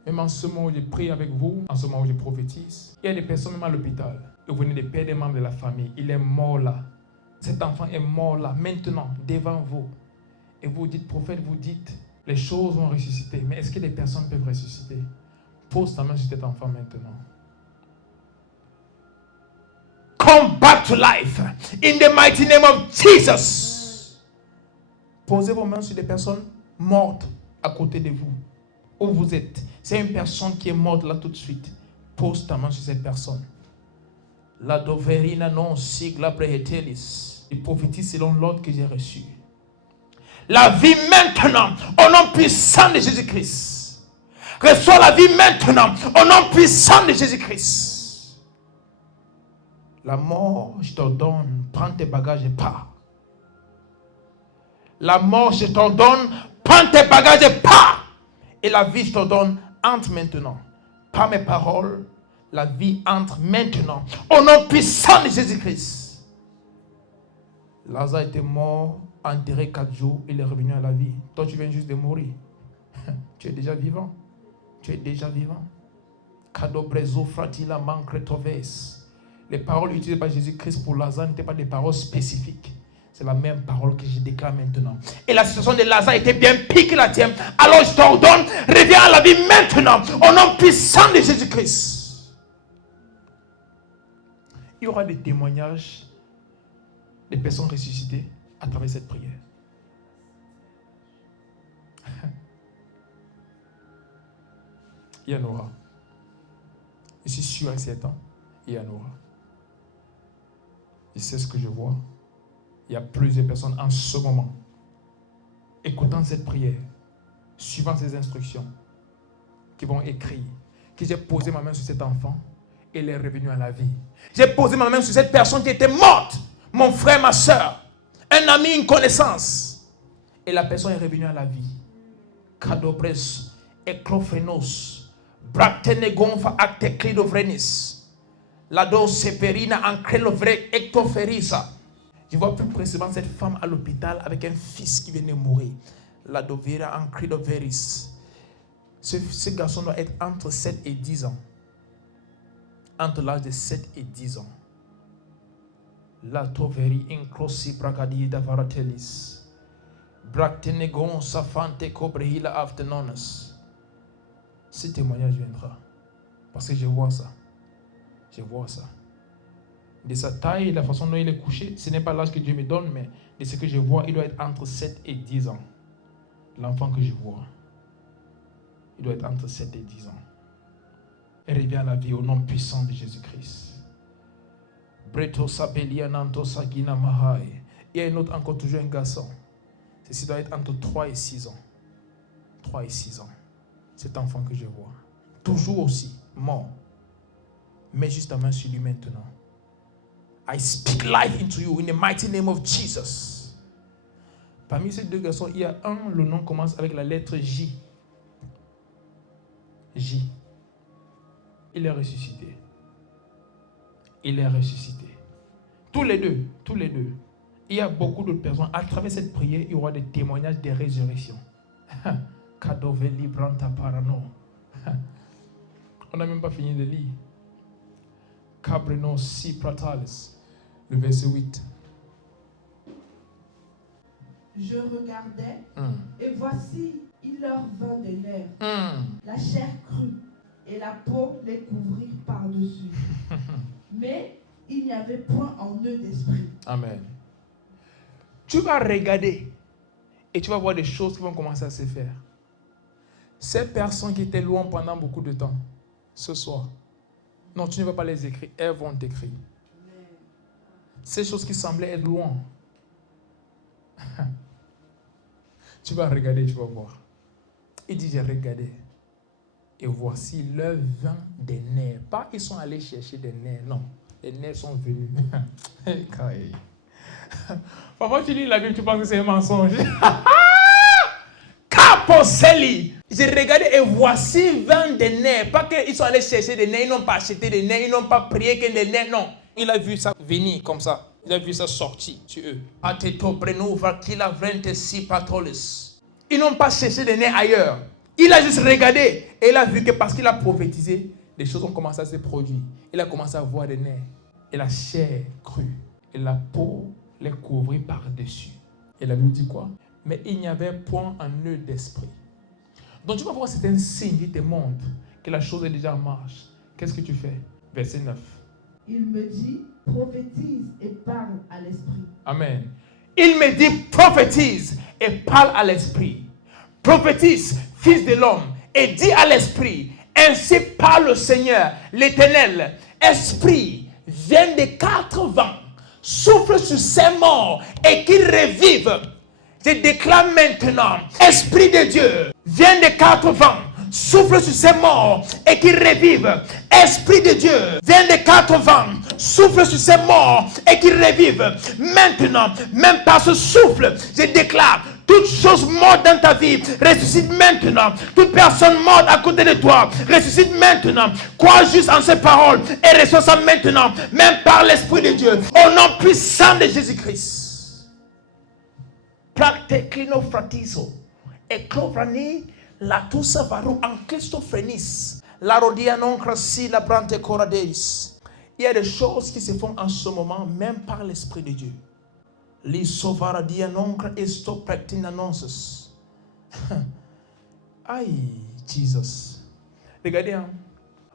Même en ce moment où je prie avec vous, en ce moment où je prophétise, il y a des personnes même à l'hôpital. Et vous venez de perdre des membres de la famille. Il est mort là. Cet enfant est mort là, maintenant, devant vous. Et vous dites, prophète, vous dites, les choses vont ressusciter. Mais est-ce que les personnes peuvent ressusciter? Pose ta main sur cet enfant maintenant. Come back to life in the mighty name of Jesus. Posez vos mains sur des personnes mortes à côté de vous, où vous êtes. C'est une personne qui est morte là tout de suite. Pose ta main sur cette personne. La doverina non sigla brehetelis. Il prophétise selon l'ordre que j'ai reçu. La vie maintenant, au nom puissant de Jésus-Christ. Reçois la vie maintenant, au nom puissant de Jésus-Christ. La mort, je t'ordonne, prends tes bagages et pars. La mort, je t'ordonne, prends tes bagages et pars. Et la vie, je t'ordonne, entre maintenant. Par mes paroles, la vie entre maintenant. Au nom puissant de Jésus-Christ. Lazare était mort, enterré 4 jours, il est revenu à la vie. Toi, tu viens juste de mourir. Tu es déjà vivant. Tu es déjà vivant. Cadobrezo fratila mancretoves. Les paroles utilisées par Jésus-Christ pour Lazare n'étaient pas des paroles spécifiques. C'est la même parole que je déclare maintenant. Et la situation de Lazare était bien pire que la tienne. Alors je t'ordonne, reviens à la vie maintenant, au nom puissant de Jésus-Christ. Il y aura des témoignages des personnes ressuscitées à travers cette prière. Il y en aura. Je suis sûr et certain, il y en aura. Et c'est ce que je vois. Il y a plusieurs personnes en ce moment, écoutant cette prière, suivant ces instructions, qui vont écrire que j'ai posé ma main sur cet enfant et il est revenu à la vie. J'ai posé ma main sur cette personne qui était morte, mon frère, ma soeur, un ami, une connaissance. Et la personne est revenue à la vie. Cadobres, eclophenos, bractenegonfa acteclidovrenis. La dose seperina ancrelovre ectoferisa. Je vois plus précisément cette femme à l'hôpital avec un fils qui vient de mourir. La dovera en cri d'overis. Ce garçon doit être entre 7 et 10 ans. Entre l'âge de 7 et 10 ans. La toveri incrosi bragadi davaratelis. Bractenegon safante cobrehila aftenonas. Ce témoignage viendra. Parce que je vois ça. Je vois ça. De sa taille et de la façon dont il est couché, ce n'est pas l'âge que Dieu me donne, mais de ce que je vois, il doit être entre 7 et 10 ans. L'enfant que je vois, il doit être entre 7 et 10 ans. Et revient à la vie au nom puissant de Jésus-Christ. Breto sabelia nanto sagina mahai. Il y a un autre, encore toujours un garçon. Ceci doit être entre 3 et 6 ans. 3 et 6 ans. Cet enfant que je vois. Toujours aussi, mort. Mets juste ta main sur lui maintenant. I speak life into you in the mighty name of Jesus. Parmi ces deux garçons, il y a un, le nom commence avec la lettre J. J. Il est ressuscité. Il est ressuscité. Tous les deux. Il y a beaucoup d'autres personnes. À travers cette prière, il y aura des témoignages de résurrection. Kadoveli branta parano. On n'a même pas fini de lire. Cabreno si pratalis. Le verset 8. Je regardais, et voici, il leur vint des nerfs. La chair crue, et la peau les couvrit par-dessus. Mais il n'y avait point en eux d'esprit. Amen. Tu vas regarder, et tu vas voir des choses qui vont commencer à se faire. Ces personnes qui étaient loin pendant beaucoup de temps, ce soir, non, tu ne vas pas les écrire, elles vont t'écrire. Ces choses qui semblaient être loin, tu vas regarder, tu vas voir. Il dit, j'ai regardé. Et voici leur vin des nerfs. Pas qu'ils sont allés chercher des nerfs, non. Les nerfs sont venus. Parfois tu lis la Bible, tu penses que c'est un mensonge. Caposeli. J'ai regardé et voici 20 des nerfs. Pas qu'ils sont allés chercher des nerfs, ils n'ont pas acheté des nerfs, ils n'ont pas prié que des nerfs, non. Il a vu ça venir comme ça. Il a vu ça sortir sur eux. Ils n'ont pas cherché des nerfs ailleurs. Il a juste regardé et il a vu que parce qu'il a prophétisé, les choses ont commencé à se produire. Il a commencé à voir des nerfs et la chair crue et la peau les couvrit par-dessus. Et la Bible dit quoi? Mais il n'y avait point en eux d'esprit. Donc tu vas voir, c'est un signe qui te montre que la chose est déjà en marche. Qu'est-ce que tu fais? Verset 9. Il me dit, prophétise et parle à l'esprit. Amen. Il me dit, prophétise et parle à l'esprit. Prophétise, fils de l'homme, et dis à l'esprit, ainsi parle le Seigneur, l'Éternel. Esprit, viens des 4 vents, souffle sur ces morts et qu'ils revivent. Je déclare maintenant, Esprit de Dieu, viens des 4 vents, souffle sur ces morts et qu'ils revivent. Esprit de Dieu, viens des 4 vents, souffle sur ces morts et qu'ils revivent. Maintenant, même par ce souffle, je déclare, toute chose morte dans ta vie, ressuscite maintenant. Toute personne morte à côté de toi, ressuscite maintenant. Crois juste en ces paroles et reçois ça maintenant, même par l'Esprit de Dieu, au nom puissant de Jésus-Christ. Practeclino fratiso, eclovrani la tusa varu en Christophénis, la rodia non crassi la brante coradeis. Il y a des choses qui se font en ce moment, même par l'Esprit de Dieu. Li sovaradia noncra esto practina nonces. Aïe, Jesus. Regardez, hein.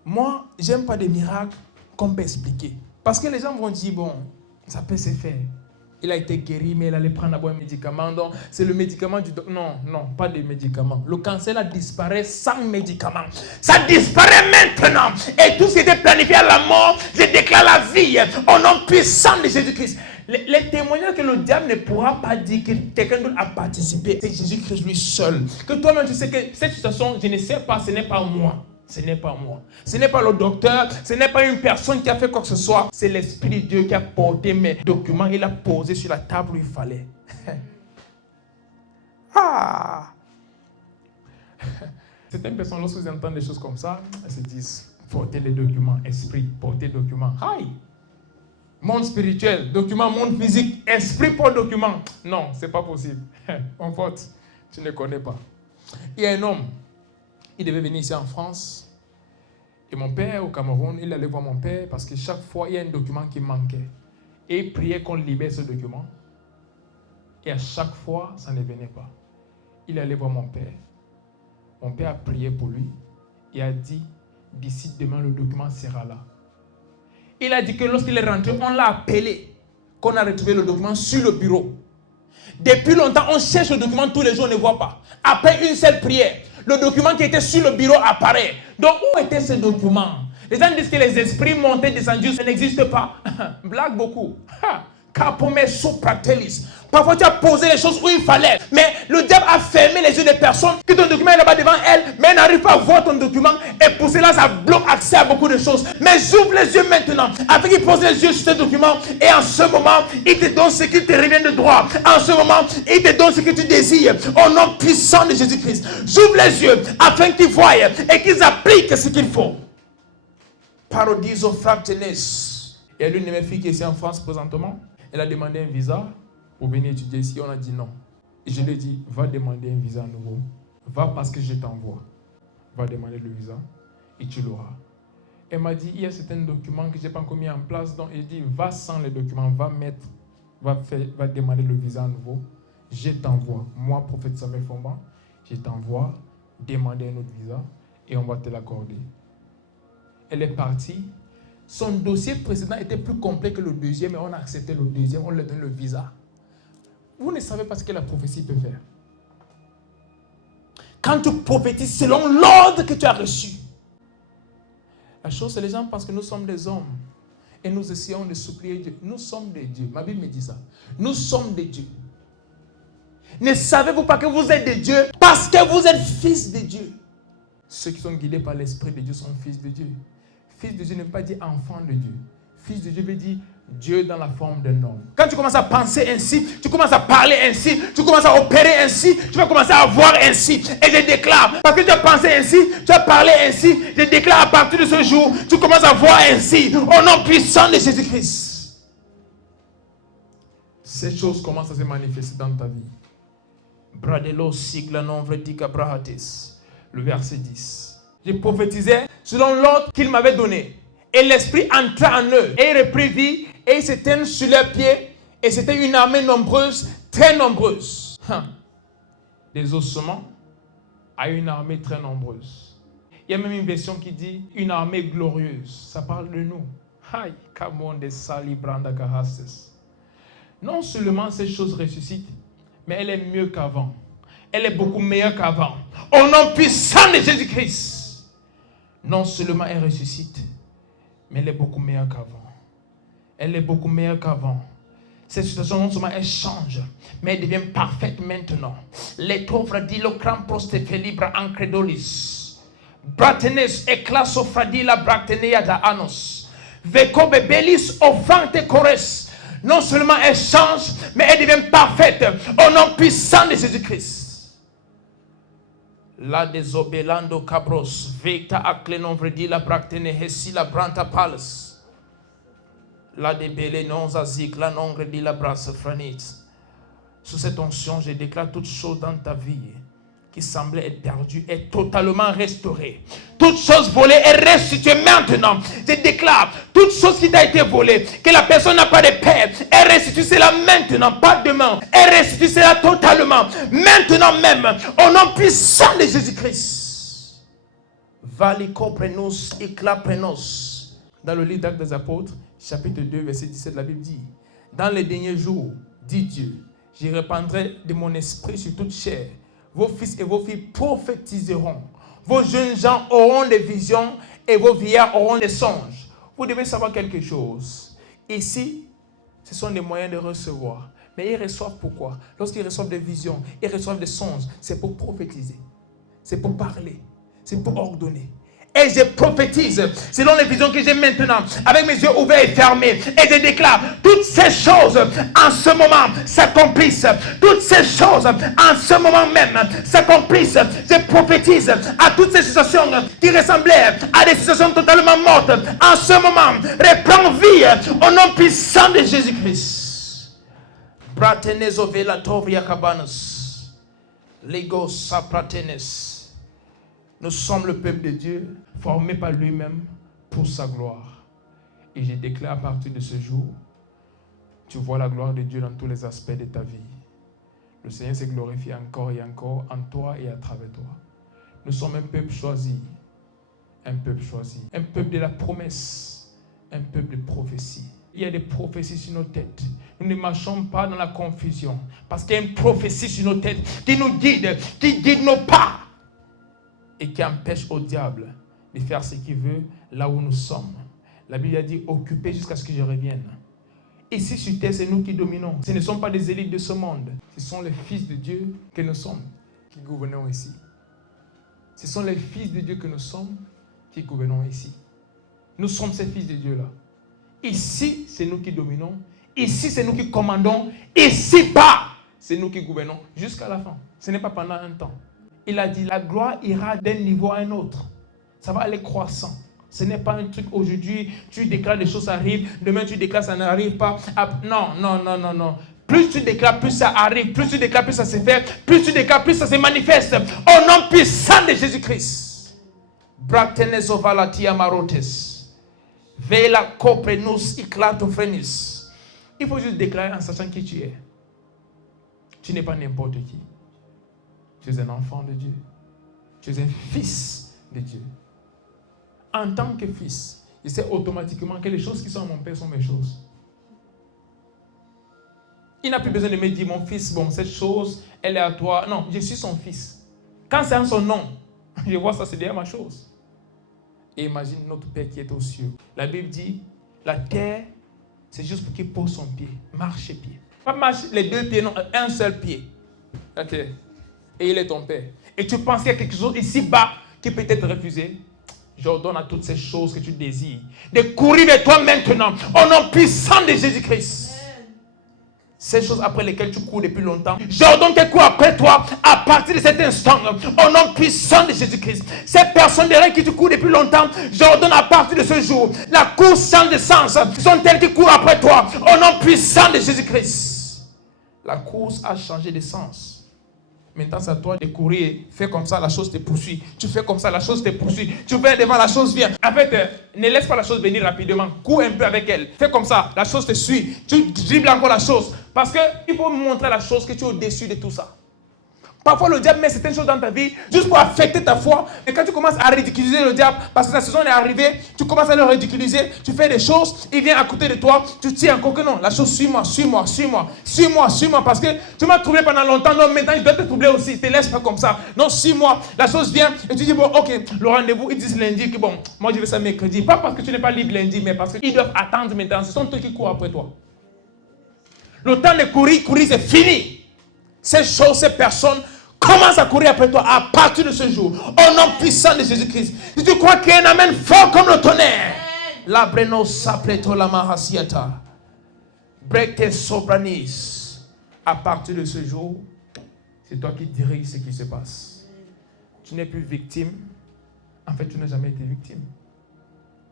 Moi, j'aime pas des miracles qu'on peut expliquer. Parce que les gens vont dire, bon, ça peut se faire. Il a été guéri, mais il allait prendre d'abord un médicament. Donc, c'est le médicament du docteur. Non, pas de médicament. Le cancer a disparu sans médicament. Ça disparaît maintenant. Et tout ce qui était planifié à la mort, je déclare la vie au nom puissant de Jésus-Christ. Les témoignages que le diable ne pourra pas dire que quelqu'un d'autre a participé, c'est Jésus-Christ lui seul. Que toi-même tu sais que cette situation, je ne sais pas, ce n'est pas moi. Ce n'est pas moi. Ce n'est pas le docteur. Ce n'est pas une personne qui a fait quoi que ce soit. C'est l'Esprit de Dieu qui a porté mes documents. Il a posé sur la table où il fallait. Certaines personnes, lorsqu'ils entendent des choses comme ça, elles se disent, portez les documents. Esprit, portez les documents. Aïe. Monde spirituel, document, monde physique, esprit pour document. Non, c'est pas possible. Mon pote, tu ne connais pas. Il y a un homme, il devait venir ici en France. Et mon père, au Cameroun, il allait voir mon père parce que chaque fois, il y a un document qui manquait. Et il priait qu'on libère ce document. Et à chaque fois, ça ne venait pas. Il allait voir mon père. Mon père a prié pour lui et a dit, d'ici demain, le document sera là. Il a dit que lorsqu'il est rentré, on l'a appelé, qu'on a retrouvé le document sur le bureau. Depuis longtemps, on cherche le document tous les jours, on ne voit pas. Après une seule prière, le document qui était sur le bureau apparaît. Donc, où était ce document? Les gens disent que les esprits montés, descendus, ça n'existe pas. Blague beaucoup. Parfois, tu as posé les choses où il fallait. Mais le diable a fermé les yeux des personnes que ton document est là-bas devant elles, mais elle n'arrive pas à voir ton document. Et pour cela, ça bloque accès à beaucoup de choses. Mais j'ouvre les yeux maintenant, afin qu'il pose les yeux sur ce document. Et en ce moment, il te donne ce qui te revient de droit. En ce moment, il te donne ce que tu désires. Au nom puissant de Jésus-Christ. J'ouvre les yeux, afin qu'ils voient et qu'ils appliquent ce qu'il faut. Parodiso Fractenes. Il y a l'une de mes filles qui est ici en France présentement. Elle a demandé un visa pour venir étudier ici. On a dit non. Et je lui ai dit, va demander un visa nouveau. Va parce que je t'envoie. Va demander le visa et tu l'auras. Elle m'a dit, il y a certains documents que je n'ai pas encore mis en place. Donc, elle dit, va sans les documents, va demander le visa à nouveau. Je t'envoie. Moi, prophète Samuel Fomba, je t'envoie demander un autre visa et on va te l'accorder. Elle est partie. Son dossier précédent était plus complet que le deuxième et on a accepté le deuxième, on lui donne le visa. Vous ne savez pas ce que la prophétie peut faire. Quand tu prophétises selon l'ordre que tu as reçu, la chose, c'est les gens pensent que nous sommes des hommes et nous essayons de supplier Dieu. Nous sommes des dieux. Ma Bible me dit ça. Nous sommes des dieux. Ne savez-vous pas que vous êtes des dieux parce que vous êtes fils de Dieu? Ceux qui sont guidés par l'Esprit de Dieu sont fils de Dieu. Fils de Dieu ne veut pas dire enfant de Dieu. Fils de Dieu veut dire Dieu dans la forme d'un homme. Quand tu commences à penser ainsi, tu commences à parler ainsi, tu commences à opérer ainsi, tu vas commencer à voir ainsi. Et je déclare, parce que tu as pensé ainsi, tu as parlé ainsi, je déclare à partir de ce jour, tu commences à voir ainsi, au nom puissant de Jésus-Christ. Ces choses commencent à se manifester dans ta vie. Bradelo sigla non vretica brahatis. Le verset 10. Je prophétisais selon l'ordre qu'il m'avait donné. Et l'esprit entra en eux. Et il reprit vie. Et ils s'éteignent sur leurs pieds. Et c'était une armée nombreuse, très nombreuse. Des ossements à une armée très nombreuse. Il y a même une version qui dit une armée glorieuse. Ça parle de nous. Non seulement ces choses ressuscitent, mais elle est mieux qu'avant. Elle est beaucoup meilleure qu'avant. Au nom puissant de Jésus-Christ. Non seulement elle ressuscite, mais elle est beaucoup meilleure qu'avant. Elle est beaucoup meilleure qu'avant. Cette situation, non seulement elle change, mais elle devient parfaite maintenant. Les pauvres dillo crampos te felibra ancredolis. Bratenes eclaso fradila bractenea da anos. Veco bebelis offante cores. Non seulement elle change, mais elle devient parfaite au nom puissant de Jésus-Christ. La désobélando cabros, vecta aclenon vredila bractene hesila branta palace. La débélé non zazik, la non vredila brasse franit. Sous cette onction, je déclare toute chose dans ta vie qui semblait être perdue est totalement restaurée. Toute chose volée est restituée maintenant. Je déclare toute chose qui t'a été volée, que la personne n'a pas de père, est restituée cela maintenant, pas demain. Est restituée cela totalement, maintenant même, au nom puissant de Jésus-Christ. Valicoprenos éclaprenos. Dans le livre d'Actes des Apôtres, chapitre 2, verset 17, la Bible dit, dans les derniers jours, dit Dieu, je répandrai de mon esprit sur toute chair. Vos fils et vos filles prophétiseront. Vos jeunes gens auront des visions et vos vieillards auront des songes. Vous devez savoir quelque chose. Ici, ce sont des moyens de recevoir. Mais ils reçoivent pourquoi? Lorsqu'ils reçoivent des visions, ils reçoivent des songes. C'est pour prophétiser. C'est pour parler. C'est pour ordonner. Et je prophétise selon les visions que j'ai maintenant, avec mes yeux ouverts et fermés. Et je déclare, toutes ces choses en ce moment s'accomplissent. Toutes ces choses en ce moment même s'accomplissent. Je prophétise à toutes ces situations qui ressemblaient à des situations totalement mortes. En ce moment, reprends vie au nom puissant de Jésus-Christ. Bratenezo velatovria cabanas. Lego sapratenes. Nous sommes le peuple de Dieu, formé par lui-même pour sa gloire. Et je déclare à partir de ce jour, tu vois la gloire de Dieu dans tous les aspects de ta vie. Le Seigneur s'est glorifié encore et encore en toi et à travers toi. Nous sommes un peuple choisi, un peuple choisi, un peuple de la promesse, un peuple de prophétie. Il y a des prophéties sur nos têtes. Nous ne marchons pas dans la confusion parce qu'il y a une prophétie sur nos têtes qui nous guide, qui guide nos pas. Et qui empêche au diable de faire ce qu'il veut là où nous sommes. La Bible a dit, occupez jusqu'à ce que je revienne. Ici sur terre, c'est nous qui dominons. Ce ne sont pas des élites de ce monde. Ce sont les fils de Dieu que nous sommes qui gouvernons ici. Ce sont les fils de Dieu que nous sommes qui gouvernons ici. Nous sommes ces fils de Dieu-là. Ici, c'est nous qui dominons. Ici, c'est nous qui commandons. Ici-bas, c'est nous qui gouvernons jusqu'à la fin. Ce n'est pas pendant un temps. Il a dit, la gloire ira d'un niveau à un autre. Ça va aller croissant. Ce n'est pas un truc aujourd'hui, tu déclares des choses arrivent, demain tu déclares ça n'arrive pas. Non. Plus tu déclares, plus ça arrive. Plus tu déclares, plus ça se fait. Plus tu déclares, plus ça se manifeste. Au nom puissant de Jésus-Christ. Bractenes ovalatia marotes. Vela coprenus iclatofrenis. Il faut juste déclarer en sachant qui tu es. Tu n'es pas n'importe qui. Tu es un enfant de Dieu. Tu es un fils de Dieu. En tant que fils, je sais automatiquement que les choses qui sont à mon père sont mes choses. Il n'a plus besoin de me dire, mon fils, bon, cette chose, elle est à toi. Non, je suis son fils. Quand c'est en son nom, je vois ça, c'est déjà ma chose. Et imagine notre Père qui est aux cieux. La Bible dit, la terre, c'est juste pour qu'il pose son pied. Marche pied. Pas marche les deux pieds, non, un seul pied. Ok. Et il est ton Père. Et tu penses qu'il y a quelque chose ici-bas qui peut être refusé. J'ordonne à toutes ces choses que tu désires de courir vers toi maintenant au nom puissant de Jésus-Christ. Ces choses après lesquelles tu cours depuis longtemps, j'ordonne qu'elles courent après toi à partir de cet instant au nom puissant de Jésus-Christ. Ces personnes derrière qui tu cours depuis longtemps, j'ordonne à partir de ce jour, la course change de sens. Ce sont elles qui courent après toi au nom puissant de Jésus-Christ. La course a changé de sens. Maintenant, c'est à toi de courir. Fais comme ça, la chose te poursuit. Tu fais comme ça, la chose te poursuit. Tu vas devant, la chose vient. En fait, ne laisse pas la chose venir rapidement. Cours un peu avec elle. Fais comme ça, la chose te suit. Tu dribbles encore la chose. Parce qu'il faut montrer la chose que tu es au-dessus de tout ça. Parfois, le diable met certaines choses dans ta vie juste pour affecter ta foi. Et quand tu commences à ridiculiser le diable, parce que la saison est arrivée, tu commences à le ridiculiser, tu fais des choses, il vient à côté de toi, tu tiens encore que non. La chose, suis-moi, parce que tu m'as troublé pendant longtemps, non, maintenant il doit te troubler aussi, te laisse pas comme ça. Non, suis-moi, la chose vient, et tu dis, bon, ok, le rendez-vous, ils disent lundi, que bon, moi je vais ça mercredi. Pas parce que tu n'es pas libre lundi, mais parce qu'ils doivent attendre maintenant. Ce sont eux qui courent après toi. Le temps de courir, c'est fini. Ces choses, ces personnes commencent à courir après toi à partir de ce jour. Au nom puissant de Jésus-Christ. Si tu crois qu'il y a un amen fort comme le tonnerre. La breno sapleto la mahasiata. Brete sopranis. À partir de ce jour, c'est toi qui diriges ce qui se passe. Tu n'es plus victime. En fait, tu n'as jamais été victime.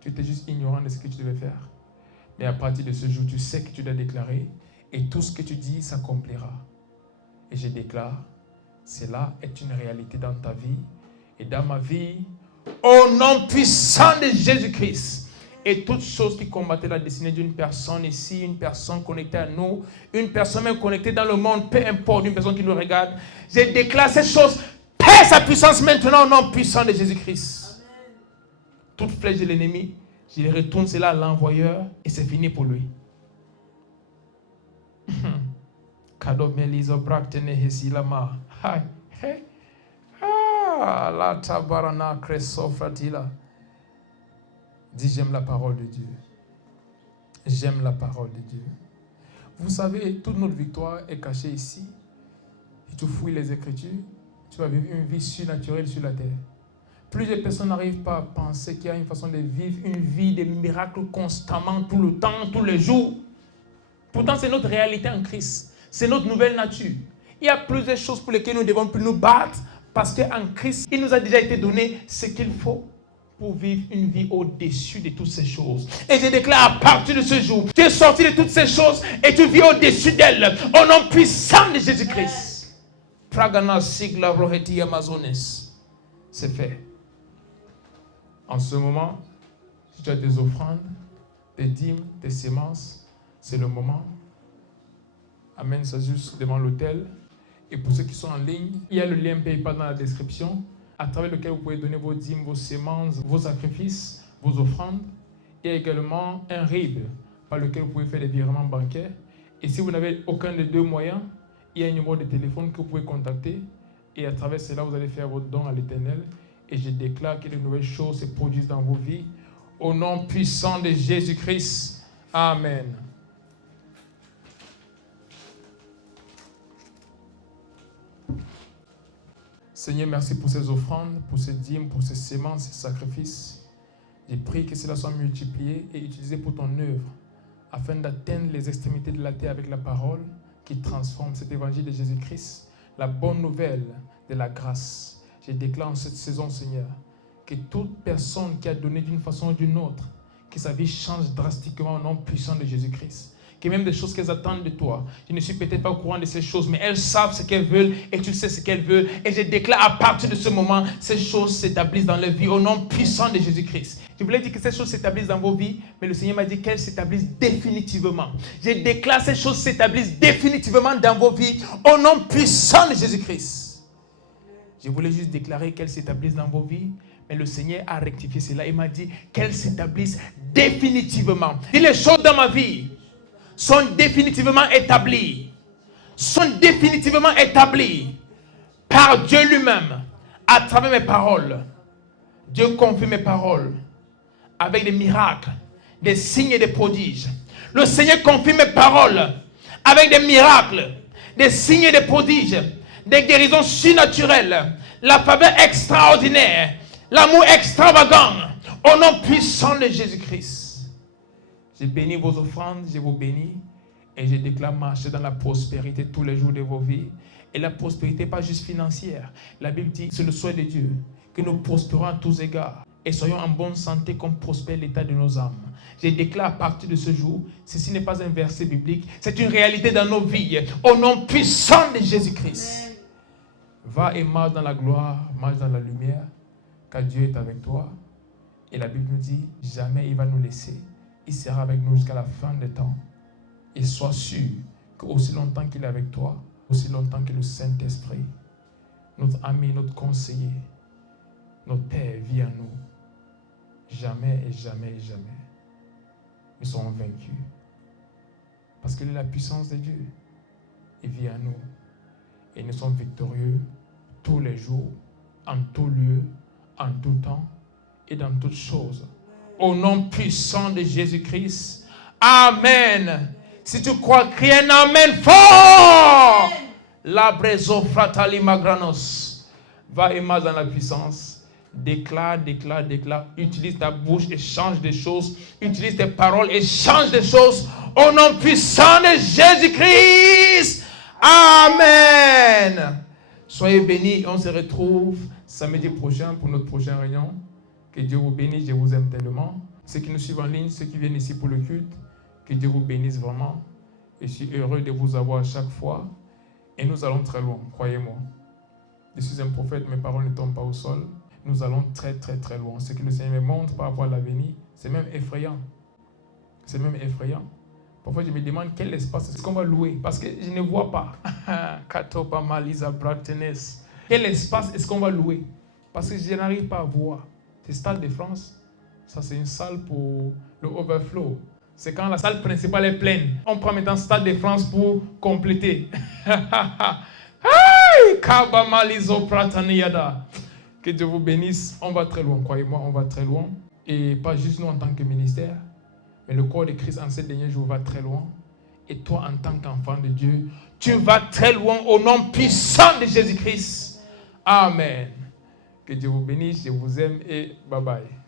Tu étais juste ignorant de ce que tu devais faire. Mais à partir de ce jour, tu sais que tu dois déclarer. Et tout ce que tu dis s'accomplira. Et je déclare, cela est une réalité dans ta vie et dans ma vie, au nom puissant de Jésus-Christ. Et toutes choses qui combattaient la destinée d'une personne ici, une personne connectée à nous, une personne même connectée dans le monde, peu importe, une personne qui nous regarde, je déclare ces choses, paie sa puissance maintenant au nom puissant de Jésus-Christ. Toute flèche de l'ennemi, je retourne cela à l'envoyeur et c'est fini pour lui. Kadomelizo braktene hesilama. Hai. Hey. Ah, la tabarana cresofratila. Dis, j'aime la parole de Dieu. J'aime la parole de Dieu. Vous savez, toute notre victoire est cachée ici. Et tu fouilles les Écritures, tu vas vivre une vie surnaturelle sur la terre. Plusieurs personnes n'arrivent pas à penser qu'il y a une façon de vivre une vie de miracles constamment, tout le temps, tous les jours. Pourtant, c'est notre réalité en Christ. C'est notre nouvelle nature. Il y a plusieurs choses pour lesquelles nous devons plus nous battre parce qu'en Christ, il nous a déjà été donné ce qu'il faut pour vivre une vie au-dessus de toutes ces choses. Et je déclare à partir de ce jour, tu es sorti de toutes ces choses et tu vis au-dessus d'elles au nom puissant de Jésus-Christ. Pragana sigla roheti amazones. C'est fait. En ce moment, si tu as des offrandes, des dîmes, des semences, c'est le moment. Amène ça juste devant l'autel. Et pour ceux qui sont en ligne, il y a le lien PayPal dans la description, à travers lequel vous pouvez donner vos dîmes, vos semences, vos sacrifices, vos offrandes. Il y a également un RIB par lequel vous pouvez faire des virements bancaires. Et si vous n'avez aucun des deux moyens, il y a un numéro de téléphone que vous pouvez contacter. Et à travers cela, vous allez faire votre don à l'Éternel. Et je déclare que de nouvelles choses se produisent dans vos vies. Au nom puissant de Jésus-Christ. Amen. Seigneur, merci pour ces offrandes, pour ces dîmes, pour ces semences, ces sacrifices. Je prie que cela soit multiplié et utilisé pour ton œuvre, afin d'atteindre les extrémités de la terre avec la parole qui transforme cet évangile de Jésus-Christ, la bonne nouvelle de la grâce. Je déclare en cette saison, Seigneur, que toute personne qui a donné d'une façon ou d'une autre, que sa vie change drastiquement au nom puissant de Jésus-Christ. Que même des choses qu'elles attendent de toi, je ne suis peut-être pas au courant de ces choses, mais elles savent ce qu'elles veulent et tu sais ce qu'elles veulent. Et je déclare à partir de ce moment, ces choses s'établissent dans leur vie au nom puissant de Jésus-Christ. Je voulais dire que ces choses s'établissent dans vos vies, mais le Seigneur m'a dit qu'elles s'établissent définitivement. Je déclare ces choses s'établissent définitivement dans vos vies au nom puissant de Jésus-Christ. Je voulais juste déclarer qu'elles s'établissent dans vos vies, mais le Seigneur a rectifié cela. Il m'a dit qu'elles s'établissent définitivement. Dis, les choses dans ma vie sont définitivement établies. Sont définitivement établies par Dieu lui-même, à travers mes paroles. Dieu confirme mes paroles avec des miracles, des signes et des prodiges. Le Seigneur confirme mes paroles avec des miracles, des signes et des prodiges, des guérisons surnaturelles, la faveur extraordinaire, l'amour extravagant, au nom puissant de Jésus-Christ. Je bénis vos offrandes, je vous bénis et je déclare marcher dans la prospérité tous les jours de vos vies. Et la prospérité, pas juste financière. La Bible dit, c'est le souhait de Dieu, que nous prospérons à tous égards et soyons en bonne santé comme prospère l'état de nos âmes. Je déclare à partir de ce jour, ceci n'est pas un verset biblique, c'est une réalité dans nos vies, au nom puissant de Jésus-Christ. Va et marche dans la gloire, marche dans la lumière, car Dieu est avec toi. Et la Bible nous dit, jamais il va nous laisser. Il sera avec nous jusqu'à la fin des temps. Et sois sûr qu'aussi longtemps qu'il est avec toi, aussi longtemps que le Saint-Esprit, notre ami, notre conseiller, notre Père vit en nous. Jamais et jamais et jamais. Nous serons vaincus. Parce qu'il est la puissance de Dieu. Il vit en nous. Et nous sommes victorieux tous les jours, en tout lieu, en tout temps et dans toutes choses. Au nom puissant de Jésus-Christ. Amen. Si tu crois, crie un amen fort. La brezo fratali magranos. Va et marche dans la puissance. Déclare, déclare, déclare. Utilise ta bouche et change des choses. Utilise tes paroles et change des choses. Au nom puissant de Jésus-Christ. Amen. Soyez bénis. On se retrouve samedi prochain pour notre prochaine réunion. Que Dieu vous bénisse, je vous aime tellement. Ceux qui nous suivent en ligne, ceux qui viennent ici pour le culte, que Dieu vous bénisse vraiment. Et je suis heureux de vous avoir à chaque fois. Et nous allons très loin, croyez-moi. Je suis un prophète, mes paroles ne tombent pas au sol. Nous allons très très très loin. Ce que le Seigneur me montre par rapport à l'avenir, c'est même effrayant. C'est même effrayant. Parfois je me demande quel espace est-ce qu'on va louer, parce que je ne vois pas. Quel espace est-ce qu'on va louer? Parce que je n'arrive pas à voir. C'est Stade de France, ça c'est une salle pour le overflow. C'est quand la salle principale est pleine. On prend maintenant Stade de France pour compléter. Que Dieu vous bénisse. On va très loin, croyez-moi, on va très loin. Et pas juste nous en tant que ministère, mais le corps de Christ en ces derniers jours va très loin. Et toi en tant qu'enfant de Dieu, tu vas très loin au nom puissant de Jésus-Christ. Amen. Que Dieu vous bénisse, je vous aime et bye bye.